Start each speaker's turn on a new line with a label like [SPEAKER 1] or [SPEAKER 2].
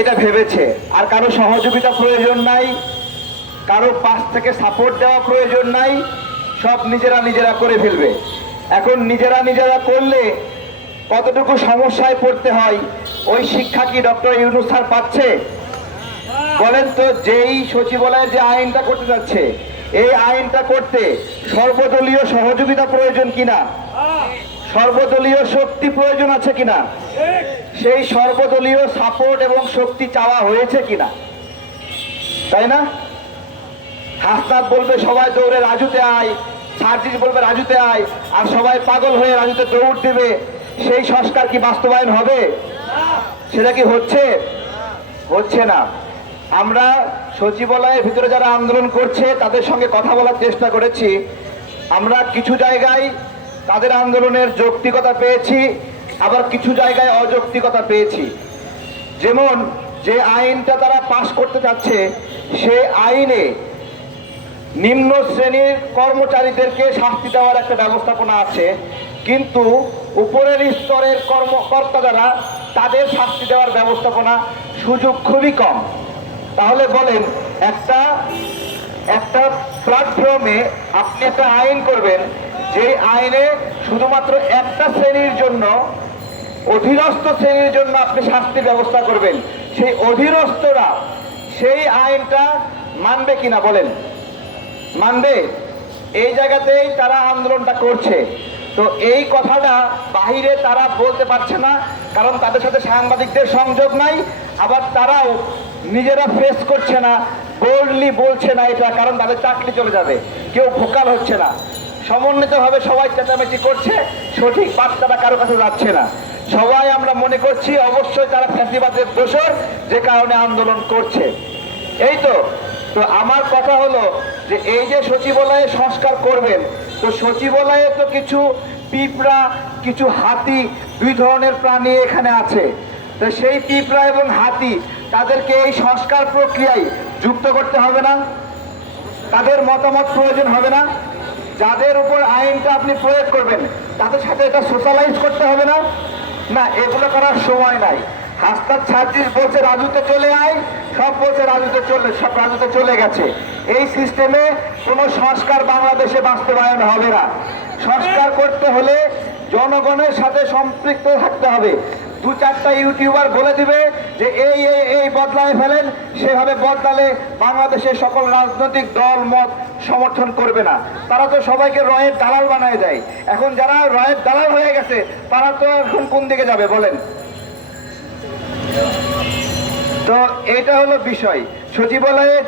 [SPEAKER 1] এটা ভেবেছে। আর কারও সহযোগিতা প্রয়োজন নাই, কারও পাশ থেকে সাপোর্ট দেওয়া প্রয়োজন নাই, সব নিজেরা নিজেরা করে ফেলবে। এখন নিজেরা নিজেরা করলে কতটুকু সমস্যায় পড়তে হয়, ওই শিক্ষা কি ডক্টর ইউনুস স্যার পাচ্ছে? বলেন তো, যেই সচিবালয়ে যে আইনটা করতে যাচ্ছে, এই আইনটা করতে সর্বদলীয় সহযোগিতা প্রয়োজন কিনা? সর্বদলীয় শক্তি প্রয়োজন আছে কিনা? সেই সর্বদলীয় সাপোর্ট এবং শক্তি চাওয়া হয়েছে কিনা? তাই না? হাসনাত বলবে, সবাই দৌড়ে রাজুতে আয়। সার্জিস বলবে, রাজুতে আয়। আর সবাই পাগল হয়ে রাজুতে দৌড় দেবে। সেই সংস্কার কি বাস্তবায়ন হবে? সেটা কি হচ্ছে? হচ্ছে না। আমরা সচিবালয়ের ভিতরে যারা আন্দোলন করছে, তাদের সঙ্গে কথা বলার চেষ্টা করেছি। আমরা কিছু জায়গায় তাদের আন্দোলনের যৌক্তিকতা পেয়েছি, আবার কিছু জায়গায় অযৌক্তিকতা পেয়েছি। যেমন, যে আইনটা তারা পাশ করতে চাচ্ছে সে আইনে নিম্ন শ্রেণির কর্মচারীদেরকে শাস্তি দেওয়ার একটা ব্যবস্থাপনা আছে, কিন্তু উপরের স্তরের কর্মকর্তা যারা, তাদের শাস্তি দেওয়ার ব্যবস্থাপনা সুযোগ খুবই কম। তাহলে বলেন, একটা একটা প্ল্যাটফর্মে আপনি একটা আইন করবেন যে আইনে শুধুমাত্র একটা শ্রেণির জন্য, অধীনস্থ শ্রেণির জন্য আপনি শাস্তি ব্যবস্থা করবেন। সেই অধীনস্থরা সেই আইনটা মানবে কিনা বলেন? মানবে? এই জায়গাতেই তারা আন্দোলনটা করছে। তো এই কথাটা বাহিরে তারা বলতে পারছে না, কারণ তাদের সাথে সাংবাদিকদের সংযোগ নাই, আবার তারাও নিজেরা ফেস করছে না বোল্ডলি বলছে না এটা, কারণ তাদের চাকরি চলে যাবে। কেউ ভোকাল হচ্ছে না। সমন্বিতভাবে সবাই চেঁচামেচি করছে, সঠিক বার্তাটা কারও কাছে যাচ্ছে না। সবাই আমরা মনে করছি, অবশ্যই তারা ফ্যাসিবাদের দোষর, যে কারণে আন্দোলন করছে। এই তো তো আমার কথা হলো যে এই যে সচিবালয়ে সংস্কার করবেন, তো সচিবালয়ে তো কিছু পিঁপড়া, কিছু হাতি, দুই ধরনের প্রাণী এখানে আছে। তো সেই পিঁপড়া এবং হাতি, তাদেরকে এই সংস্কার প্রক্রিয়ায় যুক্ত করতে হবে না? তাদের মতামত প্রয়োজন হবে না? যাদের উপর আইনটা আপনি প্রয়োগ করবেন, তাদের সাথে এটা সোশ্যালাইজ করতে হবে না। না, এগুলো করার সময় নাই। হাস্তার ছাত্রীর বলছে, রাজুতে চলে আয়। সব বলছে, রাজুতে চলে, সব রাজুতে চলে গেছে। এই সিস্টেমে কোনো সংস্কার বাংলাদেশে বাস্তবায়ন হবে না। সংস্কার করতে হলে জনগণের সাথে সম্পৃক্ত থাকতে হবে। দু চারটা ইউটিউবার বলে দিবে যে এই এই বদলায় ফেলেন। সেভাবে বদলালে বাংলাদেশের সকল রাজনৈতিক দল, মত সমর্থন করবে না। তারা তো সবাইকে রয়ের দালাল বানায় দেয়। এখন যারা রয়ের দালাল হয়ে গেছে, তারা তো এখন কোন দিকে যাবে বলেন? তো এটা হলো বিষয়। সচিবালয়ে